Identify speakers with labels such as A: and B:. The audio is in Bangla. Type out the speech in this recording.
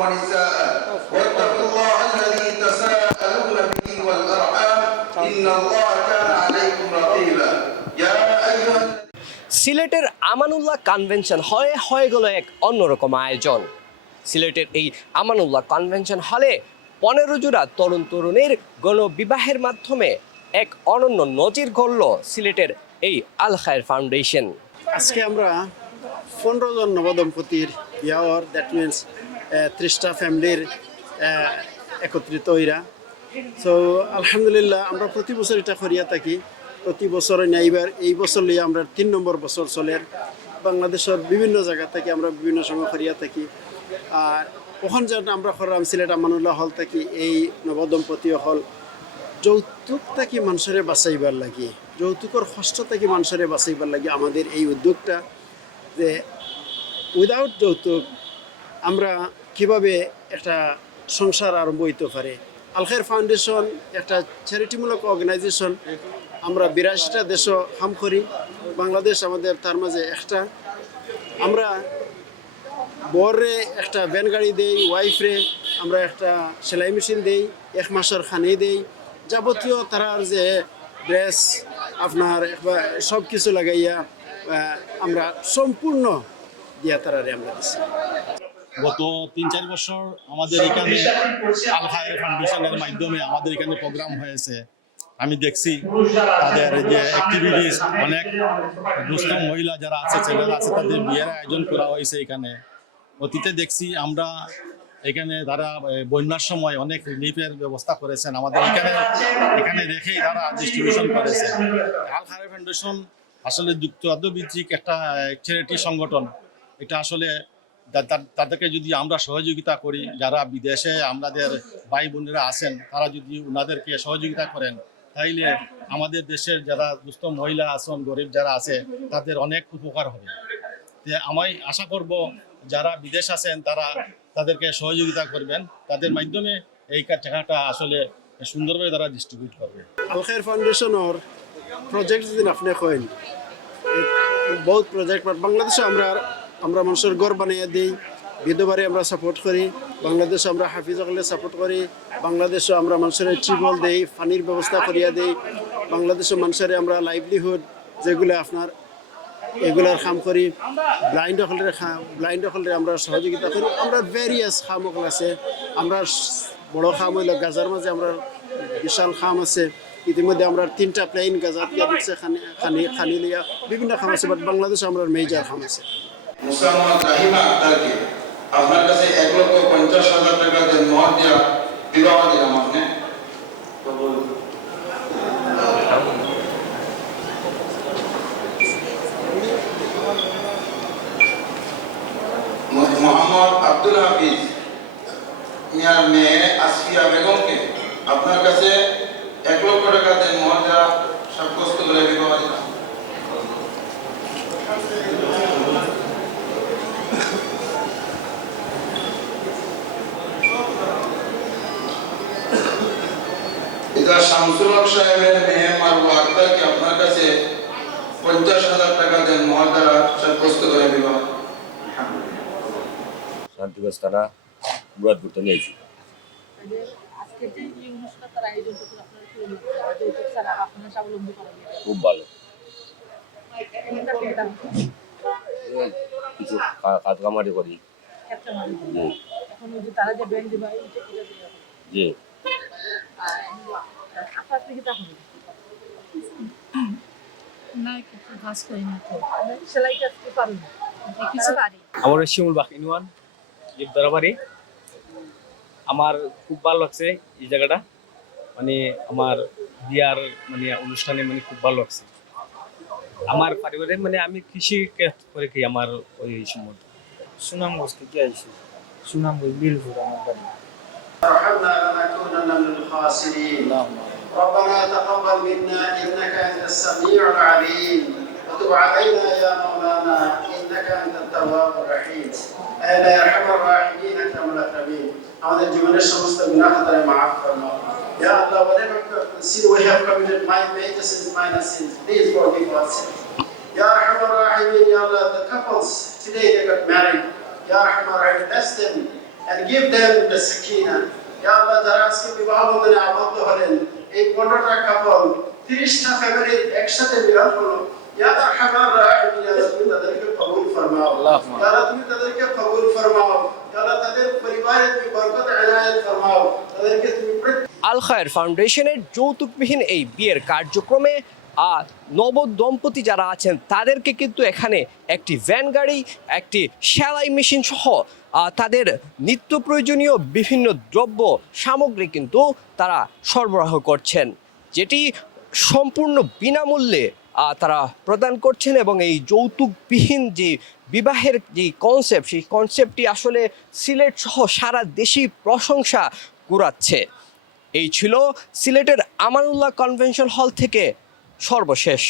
A: ونساء واتقوا الله الذي تساءلون به والأرحام إن الله كان عليكم رقيبا يا أيها الذين
B: সিলেটের আমানুল্লাহ কনভেনশন হলে হয়ে গেল এক অন্যরকম আয়োজন সিলেটের এই আমানুল্লাহ কনভেনশন হলে পনেরো জোড়া তরুণ তরুণীর গণবিবাহের মাধ্যমে এক অনন্য নজির গড়ল সিলেটের এই আল খায়ের ফাউন্ডেশন
C: আজকে আমরা পনেরো জন নবদম্পতির ইয়াওয়ার দ্যাট মিনস ত্রিশটা ফ্যামিলির একত্রিত হইরা। সো আলহামদুলিল্লাহ, আমরা প্রতি বছর এটা করিয়া থাকি। প্রতি বছর এইবার এই বছর লিয়ে আমরা তিন নম্বর বছর চলের বাংলাদেশের বিভিন্ন জায়গা থেকে আমরা বিভিন্ন সময় করিয়া থাকি। আর ওখান যেন আমরা করলাম, সিলেট আমানুল্লাহ হল থাকি, এই নবদম্পতি হল। যৌতুক থাকি মানুষের বাঁচাইবার লাগে। যৌতুকর কষ্ট থেকে মানুষের বাঁচাইবার লাগে। আমাদের এই উদ্যোগটা যে উইদাউট যৌতুক, আমরা কীভাবে একটা সংসার আরম্ভ হইতে পারে? আলখের ফাউন্ডেশন একটা চ্যারিটিমূলক অর্গানাইজেশন। আমরা বিরাশিটা দেশও কাম করি। বাংলাদেশ আমাদের তার মাঝে একটা। আমরা বররে একটা ভ্যান গাড়ি দেই, ওয়াইফরে আমরা একটা সেলাই মেশিন দেই, এক মাসের খানি দেই। যাবতীয় তারার যে ড্রেস, আপনার সব কিছু লাগাইয়া আমরা সম্পূর্ণ দিয়া তারারে আমরা দিচ্ছি
D: গত তিন চার বছর আমাদের এখানে আল হায়ার ফাউন্ডেশনের মাধ্যমে আমাদের এখানে প্রোগ্রাম হয়েছে। আমি দেখছি তাদের যে অ্যাক্টিভিটিস অনেক দুস্থ মহিলা যারা আছে ছেলেরা আছে তাদের বিয়ের আয়োজন করা হয়েছে এখানে। অতীতে দেখছি আমরা এখানে তারা বন্যার সময় অনেক রিলিফের ব্যবস্থা করেছেন। আমাদের এখানে এখানে রেখেই তারা ডিস্ট্রিবিউশন করেছে। আল হায়ার ফাউন্ডেশন আসলে যুক্তরাজ্য ভিত্তিক একটা চ্যারিটি সংগঠন। এটা আসলে তাদেরকে যদি আমরা সহযোগিতা করি, যারা বিদেশে আমাদের ভাই বোনেরা আছেন, তারা যদি ওনাদেরকে সহযোগিতা করেন, তাইলে আমাদের দেশের যারা দুস্থ মহিলা আছেন, গরিব যারা আছে, তাদের অনেক উপকার হবে। আমি আশা করব যারা বিদেশ আছেন, তারা তাদেরকে সহযোগিতা করবেন। তাদের মাধ্যমে এই টাকাটা আসলে সুন্দরভাবে তারা ডিস্ট্রিবিউট করবে।
C: আলখের ফাউন্ডেশনের প্রজেক্ট যদি আপনি কইন বহুত প্রজেক্ট বাংলাদেশে আমরা আমরা মানুষের ঘর বানিয়ে দিই, বিধবারে আমরা সাপোর্ট করি, বাংলাদেশে আমরা হাফিজকলে সাপোর্ট করি, বাংলাদেশে আমরা মানুষের টিউবওয়েল দেই, পানির ব্যবস্থা করিয়া দেই বাংলাদেশের মানুষের আমরা লাইভলিহুড যেগুলো আপনার এগুলার কাম করি ব্লাইন্ড হলের ব্লাইন্ড হলের আমরা সহযোগিতা করি, আমরা ভেরিয়াস খাম আছে, আমরা বড় খাম হইল গাজার মাঝে আমরা বিশাল খাম আছে, ইতিমধ্যে আমরা তিনটা প্লেন গাজাত গিয়া খানি খানি লিয়া বিভিন্ন খাম আছে বাট বাংলাদেশে আমরা মেজর খাম আছে।
A: মুসাম্মদ রাহিমা আক্তারকে আপনার কাছে এক লক্ষ পঞ্চাশ হাজার টাকা দেন দিয়া বিবাহ দিলাম আপনি। আব্দুল বেগমকে আপনার কাছে এক লক্ষ টাকা দেন দেওয়া শামসুল হক সাহেবের মেয়ে মারুয়া আক্তারকে আপনার কাছে পঞ্চাশ হাজার টাকা দেন? মহাদারা সাব্যস্ত করে বিবাহ
E: শান্তিগঞ্জ থানা মুরাদপুর থেকে এসেছি খুব ভালো। কিছু কাজ কামারি করি।
F: মানে
E: জি।
G: আমার শিমুল বাক ইনওয়ান আমার খুব ভালো লাগছে এই জায়গাটা। মানে আমার বিয়ার মানে অনুষ্ঠানে মানে খুব ভালো লাগছে। আমার পারিবারিক মানে আমি কৃষি করে কি আমার ওই সম্বন্ধে?
H: সুনামগঞ্জ থেকে আইসি? সুনামগঞ্জ বিলপুর আমার বাড়ি।
C: رحمنا لنكونن من الخاسرين ربنا تقبل منا انك انت السميع العليم وتب علينا يا مولانا انك انت التواب الرحيم يا ارحم الراحمين اكرم الاكرمين আমাদের জীবনের সমস্ত গুনাহ খাতারে মাফ ফরমাও ইয়া আল্লাহ whatever sin we have committed my major sins minor sins please forgive us Ya Arhamar Rahimin, Ya Allah, the couples today they got married. Ya Arhamar Rahim, bless them And give them the sakina. Ya Allah, যারা আজকে বিবাহ বন্ধনে আবদ্ধ হলেন এই পনেরোটা কাপড় তিরিশটা ফ্যামিলির একসাথে মিলন হলো ইয়া আরহামার রাহিমিন, ইয়া তুমি তাদেরকে কবুল ফরমাও ইয়া আল্লাহ, তুমি তাদেরকে কবুল ফরমাও ইয়া আল্লাহ, তাদের পরিবারে তুমি বরকত এনায়েত ফরমাও তাদেরকে তুমি
B: আল খায়ের ফাউন্ডেশনের যৌতুকবিহীন এই বিয়ের কার্যক্রমে নব দম্পতি যারা আছেন, তাদেরকে কিন্তু এখানে একটি ভ্যান গাড়ি, একটি সেলাই মেশিন সহ তাদের নিত্য প্রয়োজনীয় বিভিন্ন দ্রব্য সামগ্রী কিন্তু তারা সরবরাহ করছেন, যেটি সম্পূর্ণ বিনামূল্যে তারা প্রদান করছেন এবং এই যৌতুকবিহীন যে বিবাহের যে কনসেপ্ট সেই কনসেপ্টটি আসলে সিলেট সহ সারা দেশেই প্রশংসা কুড়াচ্ছে। এই ছিল সিলেটের আমানুল্লাহ কনভেনশন হল থেকে সর্বশেষ